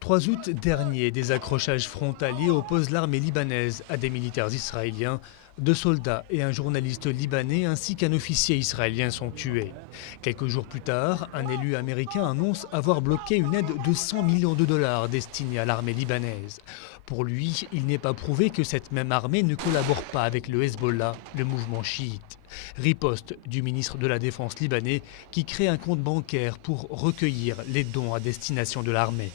3 août dernier, des accrochages frontaliers opposent l'armée libanaise à des militaires israéliens. 2 soldats et un journaliste libanais ainsi qu'un officier israélien sont tués. Quelques jours plus tard, un élu américain annonce avoir bloqué une aide de 100 millions de dollars destinée à l'armée libanaise. Pour lui, il n'est pas prouvé que cette même armée ne collabore pas avec le Hezbollah, le mouvement chiite. Riposte du ministre de la Défense libanais qui crée un compte bancaire pour recueillir les dons à destination de l'armée.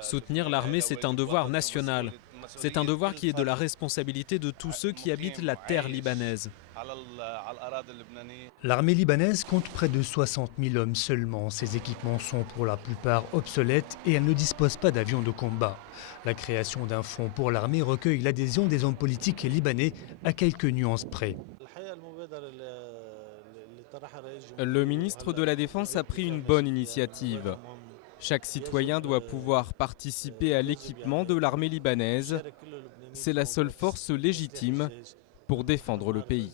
Soutenir l'armée, c'est un devoir national. C'est un devoir qui est de la responsabilité de tous ceux qui habitent la terre libanaise. L'armée libanaise compte près de 60 000 hommes seulement. Ses équipements sont pour la plupart obsolètes et elle ne dispose pas d'avions de combat. La création d'un fonds pour l'armée recueille l'adhésion des hommes politiques libanais à quelques nuances près. Le ministre de la Défense a pris une bonne initiative. Chaque citoyen doit pouvoir participer à l'équipement de l'armée libanaise. C'est la seule force légitime pour défendre le pays.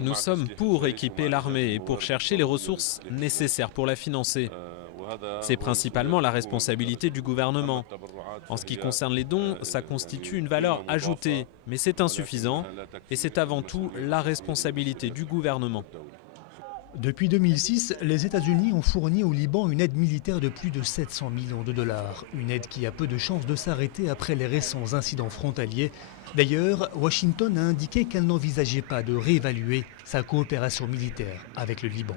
Nous sommes pour équiper l'armée et pour chercher les ressources nécessaires pour la financer. C'est principalement la responsabilité du gouvernement. En ce qui concerne les dons, ça constitue une valeur ajoutée, mais c'est insuffisant et c'est avant tout la responsabilité du gouvernement. Depuis 2006, les États-Unis ont fourni au Liban une aide militaire de plus de 700 millions de dollars. Une aide qui a peu de chances de s'arrêter après les récents incidents frontaliers. D'ailleurs, Washington a indiqué qu'elle n'envisageait pas de réévaluer sa coopération militaire avec le Liban.